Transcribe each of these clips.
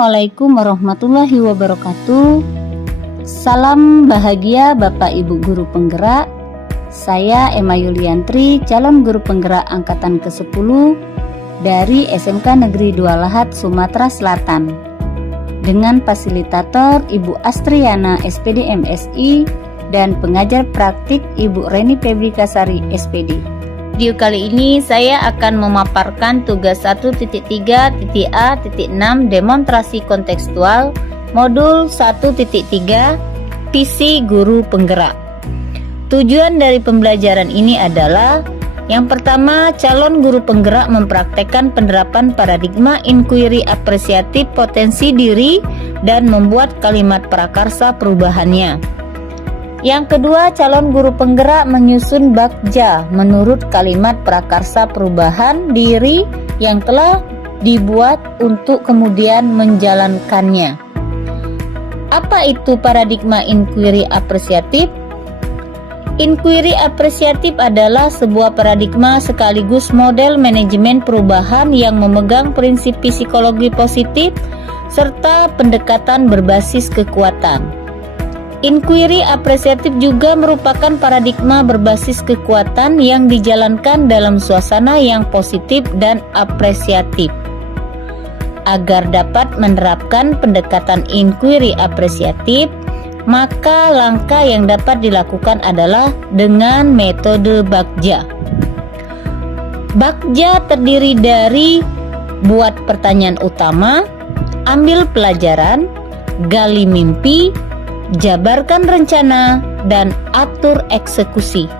Assalamualaikum warahmatullahi wabarakatuh. Salam bahagia Bapak Ibu Guru Penggerak. Saya Emma Yuliantri, calon guru penggerak angkatan ke-10 dari SMK Negeri 2 Lahat, Sumatera Selatan. Dengan fasilitator Ibu Astriana SPD MSI dan pengajar praktik Ibu Reni Febrikasari SPD. Video kali ini saya akan memaparkan tugas 1.3.A.6 demonstrasi kontekstual modul 1.3 PC Guru Penggerak. Tujuan dari pembelajaran ini adalah yang pertama, calon guru penggerak mempraktekkan penerapan paradigma inquiry apresiatif potensi diri dan membuat kalimat prakarsa perubahannya. Yang kedua, calon guru penggerak menyusun bagja menurut kalimat prakarsa perubahan diri yang telah dibuat untuk kemudian menjalankannya. Apa itu paradigma inquiry apresiatif? Inquiry apresiatif adalah sebuah paradigma sekaligus model manajemen perubahan yang memegang prinsip psikologi positif serta pendekatan berbasis kekuatan. Inquiry apresiatif juga merupakan paradigma berbasis kekuatan yang dijalankan dalam suasana yang positif dan apresiatif. Agar dapat menerapkan pendekatan inquiry apresiatif, maka langkah yang dapat dilakukan adalah dengan metode bagja. Bagja terdiri dari buat pertanyaan utama, ambil pelajaran, gali mimpi, jabarkan rencana, dan atur eksekusi.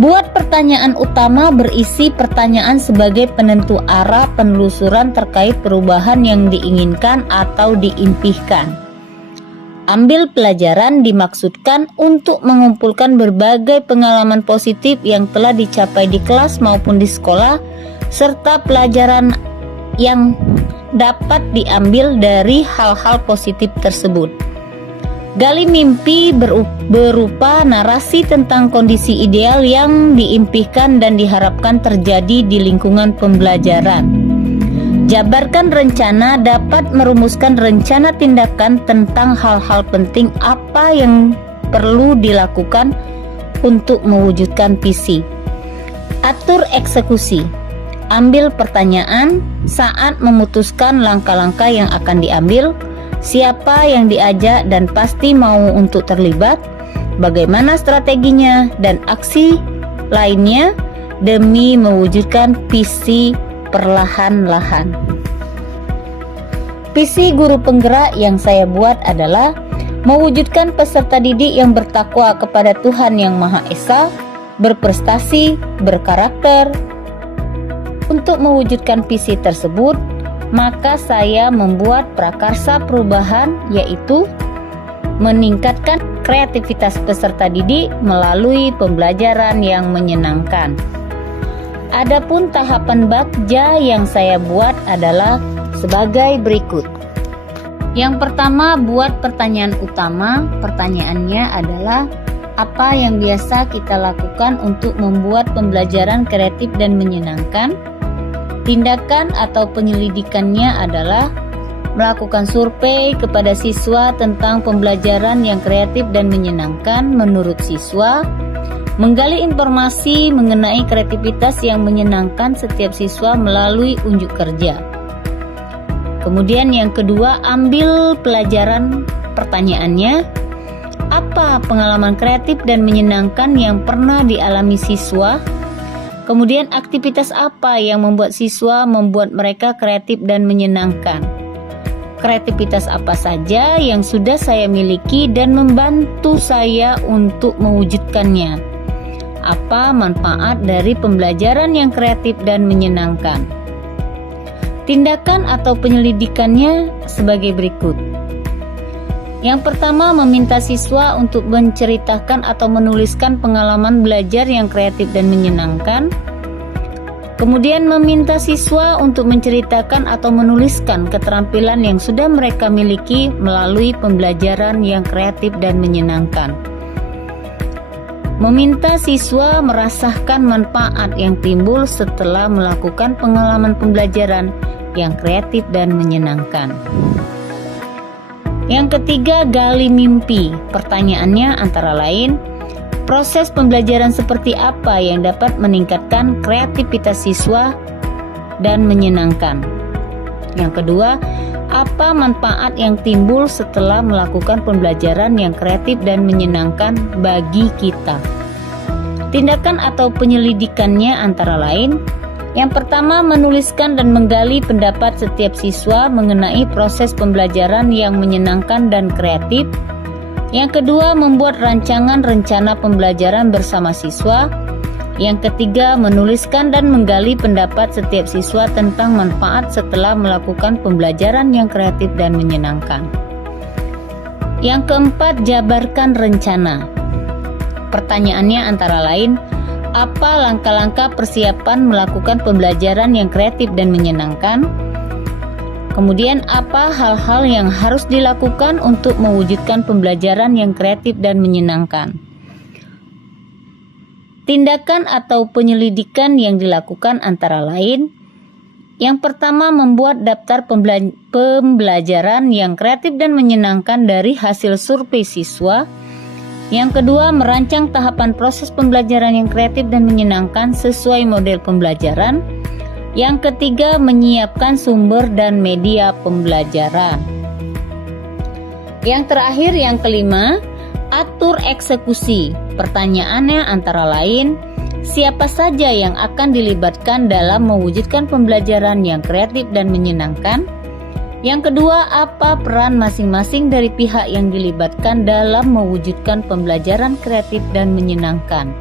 Buat pertanyaan utama berisi pertanyaan sebagai penentu arah penelusuran terkait perubahan yang diinginkan atau diimpikan. Ambil pelajaran dimaksudkan untuk mengumpulkan berbagai pengalaman positif yang telah dicapai di kelas maupun di sekolah, serta pelajaran yang dapat diambil dari hal-hal positif tersebut. Gali mimpi berupa narasi tentang kondisi ideal yang diimpikan dan diharapkan terjadi di lingkungan pembelajaran. Jabarkan rencana dapat merumuskan rencana tindakan tentang hal-hal penting apa yang perlu dilakukan untuk mewujudkan visi. Atur eksekusi. Ambil pertanyaan saat memutuskan langkah-langkah yang akan diambil, siapa yang diajak dan pasti mau untuk terlibat, bagaimana strateginya dan aksi lainnya demi mewujudkan visi perlahan-lahan. Visi guru penggerak yang saya buat adalah mewujudkan peserta didik yang bertakwa kepada Tuhan Yang Maha Esa, berprestasi, berkarakter. Untuk mewujudkan visi tersebut, maka saya membuat prakarsa perubahan, yaitu meningkatkan kreativitas peserta didik melalui pembelajaran yang menyenangkan. Adapun tahapan bagja yang saya buat adalah sebagai berikut. Yang pertama, buat pertanyaan utama. Pertanyaannya adalah apa yang biasa kita lakukan untuk membuat pembelajaran kreatif dan menyenangkan? Tindakan atau penyelidikannya adalah melakukan survei kepada siswa tentang pembelajaran yang kreatif dan menyenangkan menurut siswa, menggali informasi mengenai kreativitas yang menyenangkan setiap siswa melalui unjuk kerja. Kemudian yang kedua, ambil pelajaran. Pertanyaannya, apa pengalaman kreatif dan menyenangkan yang pernah dialami siswa? Kemudian aktivitas apa yang membuat siswa membuat mereka kreatif dan menyenangkan? Kreativitas apa saja yang sudah saya miliki dan membantu saya untuk mewujudkannya? Apa manfaat dari pembelajaran yang kreatif dan menyenangkan? Tindakan atau penyelidikannya sebagai berikut. Yang pertama, meminta siswa untuk menceritakan atau menuliskan pengalaman belajar yang kreatif dan menyenangkan. Kemudian meminta siswa untuk menceritakan atau menuliskan keterampilan yang sudah mereka miliki melalui pembelajaran yang kreatif dan menyenangkan. Meminta siswa merasakan manfaat yang timbul setelah melakukan pengalaman pembelajaran yang kreatif dan menyenangkan. Yang ketiga, gali mimpi. Pertanyaannya antara lain, proses pembelajaran seperti apa yang dapat meningkatkan kreativitas siswa dan menyenangkan? Yang kedua, apa manfaat yang timbul setelah melakukan pembelajaran yang kreatif dan menyenangkan bagi kita? Tindakan atau penyelidikannya antara lain, yang pertama, menuliskan dan menggali pendapat setiap siswa mengenai proses pembelajaran yang menyenangkan dan kreatif. Yang kedua, membuat rancangan rencana pembelajaran bersama siswa. Yang ketiga, menuliskan dan menggali pendapat setiap siswa tentang manfaat setelah melakukan pembelajaran yang kreatif dan menyenangkan. Yang keempat, jabarkan rencana. Pertanyaannya antara lain, apa langkah-langkah persiapan melakukan pembelajaran yang kreatif dan menyenangkan? Kemudian, apa hal-hal yang harus dilakukan untuk mewujudkan pembelajaran yang kreatif dan menyenangkan? Tindakan atau penyelidikan yang dilakukan antara lain, yang pertama, membuat daftar pembelajaran yang kreatif dan menyenangkan dari hasil survei siswa. Yang kedua, merancang tahapan proses pembelajaran yang kreatif dan menyenangkan sesuai model pembelajaran. Yang ketiga, menyiapkan sumber dan media pembelajaran. Yang terakhir, yang kelima, atur eksekusi. Pertanyaannya antara lain, siapa saja yang akan dilibatkan dalam mewujudkan pembelajaran yang kreatif dan menyenangkan? Yang kedua, apa peran masing-masing dari pihak yang dilibatkan dalam mewujudkan pembelajaran kreatif dan menyenangkan?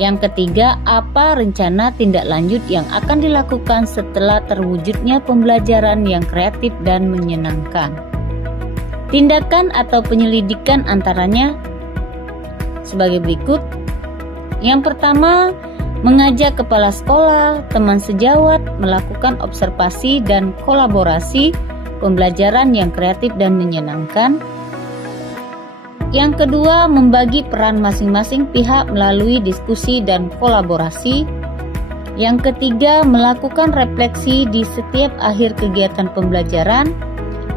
Yang ketiga, apa rencana tindak lanjut yang akan dilakukan setelah terwujudnya pembelajaran yang kreatif dan menyenangkan? Tindakan atau penyelidikan antaranya sebagai berikut. Yang pertama, mengajak kepala sekolah, teman sejawat melakukan observasi dan kolaborasi pembelajaran yang kreatif dan menyenangkan. Yang kedua, membagi peran masing-masing pihak melalui diskusi dan kolaborasi. Yang ketiga, melakukan refleksi di setiap akhir kegiatan pembelajaran.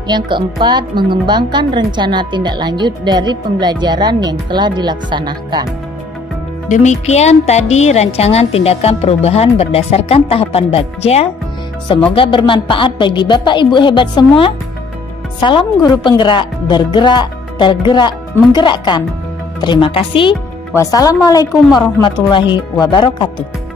Yang keempat, mengembangkan rencana tindak lanjut dari pembelajaran yang telah dilaksanakan. Demikian tadi rancangan tindakan perubahan berdasarkan tahapan Bagja. Semoga bermanfaat bagi Bapak Ibu hebat semua. Salam guru penggerak, bergerak, tergerak, menggerakkan. Terima kasih. Wassalamualaikum warahmatullahi wabarakatuh.